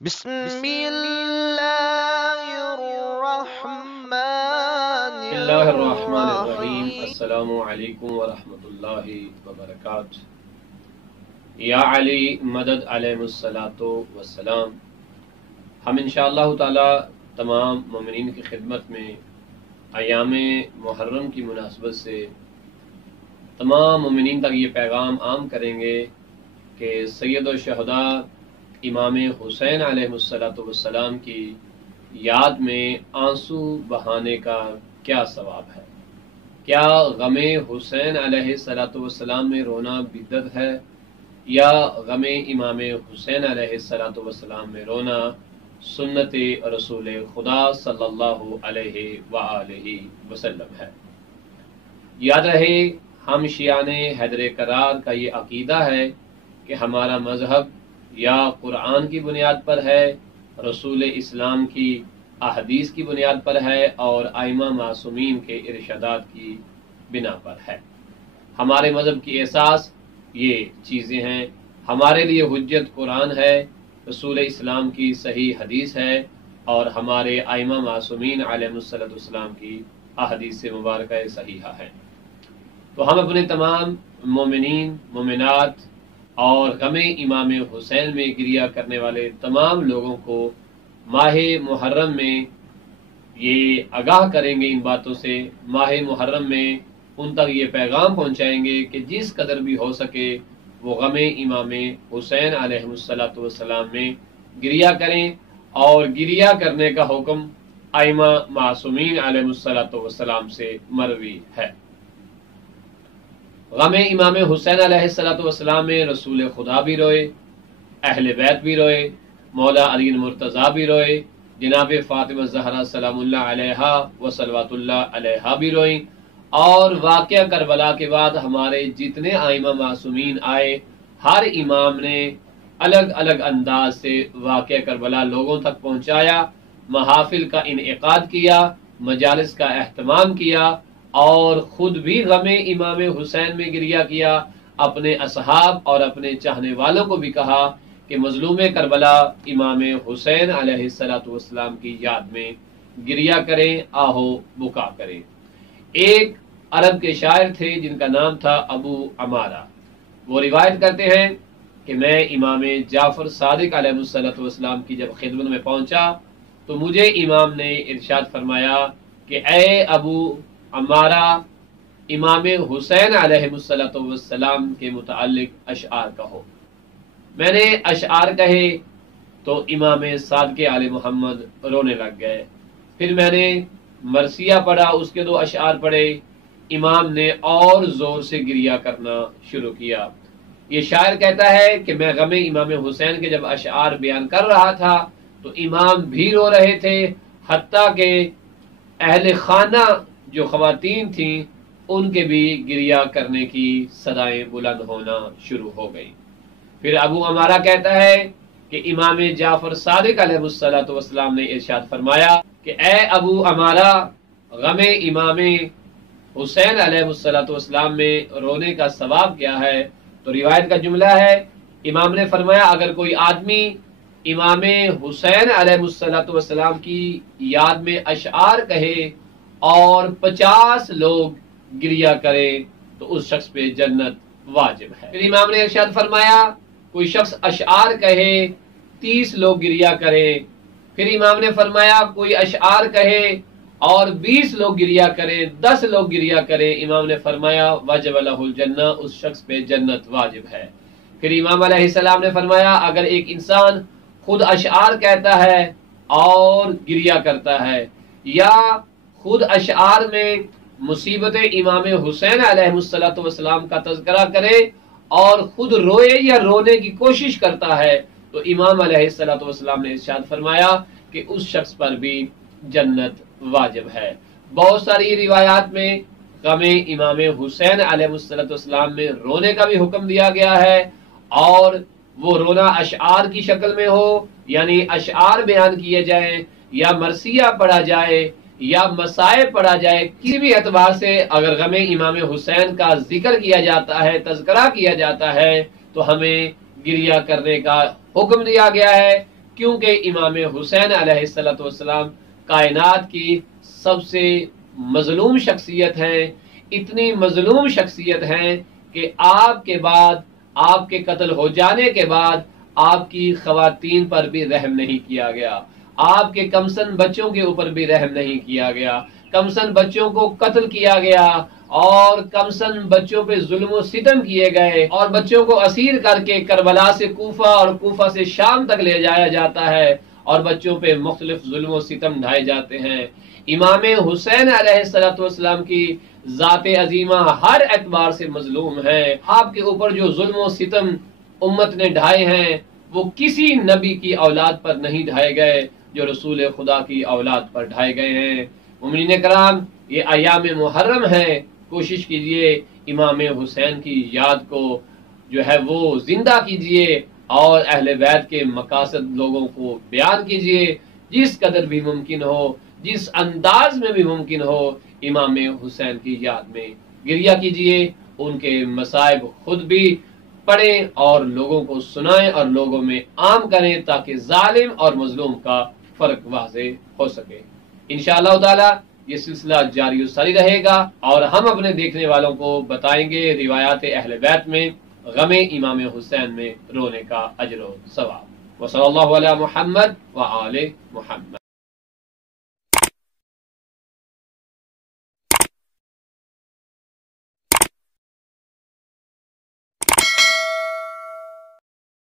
بسم اللہ الرحمن بسم اللہ الرحمن الرحیم۔ الرحیم۔ السلام علیکم ورحمۃ اللہ وبرکاتہ۔ یا علی مدد علیہ الصلاۃ والسلام۔ ہم انشاءاللہ تعالی تمام مومنین کی خدمت میں ایام محرم کی مناسبت سے تمام مومنین تک یہ پیغام عام کریں گے کہ سید الشہداء امام حسین علیہ السلام کی یاد میں آنسو بہانے کا کیا ثواب ہے؟ کیا غم حسین علیہ السلام میں رونا بدعت ہے یا غم امام حسین علیہ السلام میں رونا سنت رسول خدا صلی اللہ علیہ وآلہ وسلم ہے؟ یاد رہے، ہم شیعان حیدر کرار کا یہ عقیدہ ہے کہ ہمارا مذہب یا قرآن کی بنیاد پر ہے، رسول اسلام کی احادیث کی بنیاد پر ہے اور ائمہ معصومین کے ارشادات کی بنا پر ہے۔ ہمارے مذہب کی اساس یہ چیزیں ہیں۔ ہمارے لیے حجت قرآن ہے، رسول اسلام کی صحیح حدیث ہے اور ہمارے ائمہ معصومین علیہ السلام کی احادیث مبارکہ صحیحہ ہے۔ تو ہم اپنے تمام مومنین مومنات اور غم امام حسین میں گریہ کرنے والے تمام لوگوں کو ماہ محرم میں یہ آگاہ کریں گے ان باتوں سے، ماہ محرم میں ان تک یہ پیغام پہنچائیں گے کہ جس قدر بھی ہو سکے وہ غم امام حسین علیہ السلام میں گریہ کریں، اور گریہ کرنے کا حکم ائمہ معصومین علیہ السلام سے مروی ہے۔ غم امام حسین علیہ السلام میں رسول خدا بھی روئے، اہل بیت بھی روئے، مولا علی مرتضیٰ بھی روئے، جناب فاطمہ زہرا سلام اللہ علیہا و صلوات اللہ علیہا بھی روئیں، اور واقعہ کربلا کے بعد ہمارے جتنے ائمہ معصومین آئے، ہر امام نے الگ الگ انداز سے واقعہ کربلا لوگوں تک پہنچایا، محافل کا انعقاد کیا، مجالس کا اہتمام کیا، اور خود بھی غم امام حسین میں گریہ کیا، اپنے اصحاب اور اپنے چاہنے والوں کو بھی کہا کہ مظلوم کربلا امام حسین علیہ السلام کی یاد میں گریہ کریں، آہو بکا کریں۔ ایک عرب کے شاعر تھے جن کا نام تھا ابو عمارہ، وہ روایت کرتے ہیں کہ میں امام جعفر صادق علیہ السلام کی جب خدمت میں پہنچا تو مجھے امام نے ارشاد فرمایا کہ اے ابو عمارہ، امام حسین علیہ السلام کے متعلق اشعار کہو۔ میں نے اشعار کہے تو امام صادق آل محمد رونے لگ گئے۔ پھر میں نے مرثیہ پڑھا، اس کے 2 اشعار پڑھے، امام نے اور زور سے گریہ کرنا شروع کیا۔ یہ شاعر کہتا ہے کہ میں غم امام حسین کے جب اشعار بیان کر رہا تھا تو امام بھی رو رہے تھے، حتیٰ کہ اہل خانہ جو خواتین تھیں ان کے بھی گریہ کرنے کی صدائیں بلند ہونا شروع ہو گئی۔ پھر ابو عمارہ کہتا ہے کہ امام جعفر صادق علیہ السلام نے ارشاد فرمایا کہ اے ابو عمارہ، غم امام حسین علیہ السلام میں رونے کا ثواب کیا ہے؟ تو روایت کا جملہ ہے، امام نے فرمایا اگر کوئی آدمی امام حسین علیہ السلام کی یاد میں اشعار کہے اور 50 لوگ گریہ کرے تو اس شخص پہ جنت واجب ہے۔ پھر امام نے ارشاد فرمایا کوئی شخص اشعار کہے 30 لوگ گریہ کرے، پھر امام نے فرمایا کوئی اشعار کہے اور 20 لوگ گریہ کرے، 10 لوگ گریہ کرے، امام نے فرمایا واجب لہ الجنہ، اس شخص پہ جنت واجب ہے۔ پھر امام علیہ السلام نے فرمایا اگر ایک انسان خود اشعار کہتا ہے اور گریہ کرتا ہے، یا خود اشعار میں مصیبت امام حسین علیہ السلام کا تذکرہ کرے اور خود روئے یا رونے کی کوشش کرتا ہے، تو امام علیہ السلام نے ارشاد فرمایا کہ اس شخص پر بھی جنت واجب ہے۔ بہت ساری روایات میں غم امام حسین علیہ السلام میں رونے کا بھی حکم دیا گیا ہے، اور وہ رونا اشعار کی شکل میں ہو، یعنی اشعار بیان کیے جائیں یا مرثیہ پڑھا جائے یا مسائب پڑھا جائے، کسی بھی اعتبار سے اگر غم امام حسین کا ذکر کیا جاتا ہے، تذکرہ کیا جاتا ہے، تو ہمیں گریہ کرنے کا حکم دیا گیا ہے، کیونکہ امام حسین علیہ السلام کائنات کی سب سے مظلوم شخصیت ہیں، اتنی مظلوم شخصیت ہیں کہ آپ کے بعد، آپ کے قتل ہو جانے کے بعد آپ کی خواتین پر بھی رحم نہیں کیا گیا، آپ کے کمسن بچوں کے اوپر بھی رحم نہیں کیا گیا، کمسن بچوں کو قتل کیا گیا اور کمسن بچوں پہ ظلم و ستم کیے گئے، اور بچوں کو اسیر کر کے کربلا سے کوفہ اور کوفہ سے شام تک لے جایا جاتا ہے اور بچوں پہ مختلف ظلم و ستم ڈھائے جاتے ہیں۔ امام حسین علیہ السلام کی ذات عظیمہ ہر اعتبار سے مظلوم ہے۔ آپ کے اوپر جو ظلم و ستم امت نے ڈھائے ہیں وہ کسی نبی کی اولاد پر نہیں ڈھائے گئے جو رسول خدا کی اولاد پر ڈھائے گئے ہیں۔ مومنین کرام، یہ ایام محرم ہے، کوشش کیجئے امام حسین کی یاد کو جو ہے وہ زندہ کیجئے اور اہل بیت کے مقاصد لوگوں کو بیان کیجئے، جس قدر بھی ممکن ہو، جس انداز میں بھی ممکن ہو، امام حسین کی یاد میں گریہ کیجئے، ان کے مصائب خود بھی پڑھیں اور لوگوں کو سنائیں اور لوگوں میں عام کریں تاکہ ظالم اور مظلوم کا فرق واضح ہو سکے۔ انشاءاللہ تعالی یہ سلسلہ جاری و ساری رہے گا اور ہم اپنے دیکھنے والوں کو بتائیں گے روایات اہل بیت میں غم امام حسین میں رونے کا اجر و ثواب۔ وصلی اللہ علی محمد وآل محمد۔